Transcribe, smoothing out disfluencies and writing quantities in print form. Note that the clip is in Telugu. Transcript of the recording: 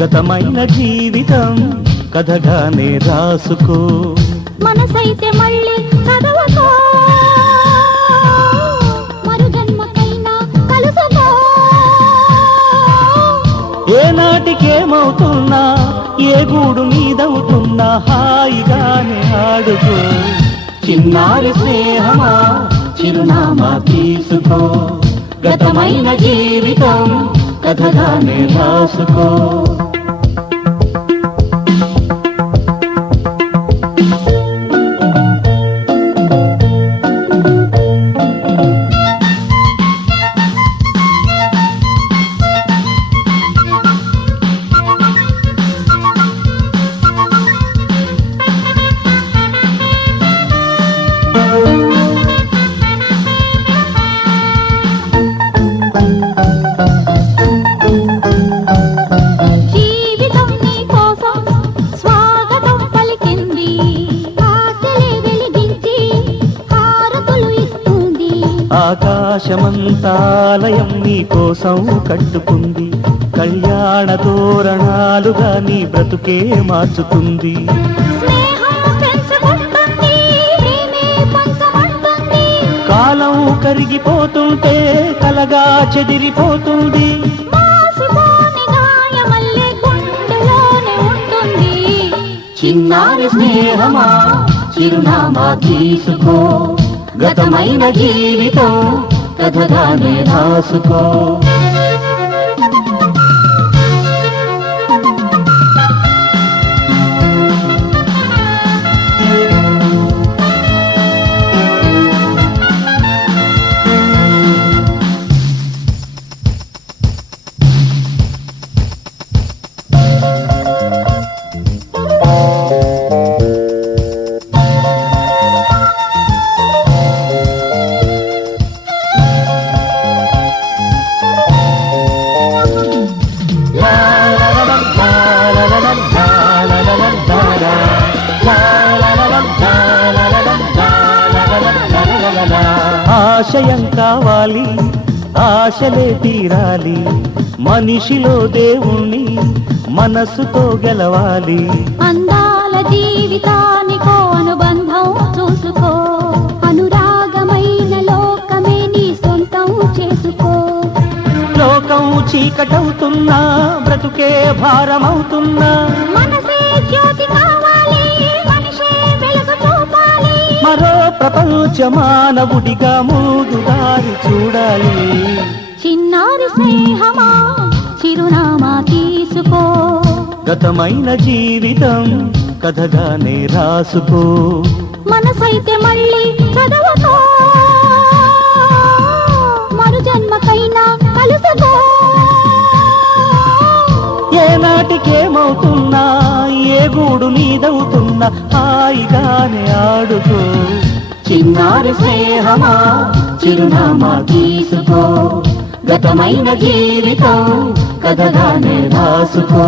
గతమైన జీవితం కథగానే రాసుకో, మనసైతే మళ్ళీ చదవకో, మరు జన్మకైనా కలుసుకో. ఏనాటికేమవుతున్నా ఏ గూడు నీదవుతున్నా హాయిగానే ఆడుకో. చిన్నారి స్నేహమా చిరునామా తీసుకో, గతమైన జీవితం కథగానే రాసుకో. ఆకాశమంతాలయం నీ కోసం కట్టుకుంది, కళ్యాణ తోరణాలుగా నీ బ్రతుకే మార్చుతుంది. కాలం కరిగిపోతుంటే కలగా చెదిరిపోతుంది, చిన్నారి స్నేహమా చిరునామా తీసుకో, గతమైన జీవితం కథగానే రాసుకో. ఆశయం కావాలి ఆశలే తీరాలి, మనిషిలో దేవుణ్ణి మనసుతో గెలవాలి. అందాల జీవితానికో అనుబంధం చూసుకో, అనురాగమైన లోకమే నీ సొంతం చేసుకో. లోకం చీకటవుతున్నా బ్రతుకే భారమవుతున్నా, మనసే జ్యోతి కావాలి మనిషే వెలుగు చూపాలి. మరో ప్రపంచ మానవుడిగా ముందు దారి చూడాలి. చిన్నారి స్నేహమా చిరునామా తీసుకో, గతమైన జీవితం కథగానే రాసుకో. మనసైతే మళ్ళీ చదవకో, మరు జన్మకైనా కలుసుకో. ఏనాటికేమవుతున్నా ఏ గూడు నీదవుతున్నా హాయిగానే ఆడుకో. చిన్నారి స్నేహమా చిరునామా తీసుకో, గతమైన జీవితం కథగానే రాసుకో.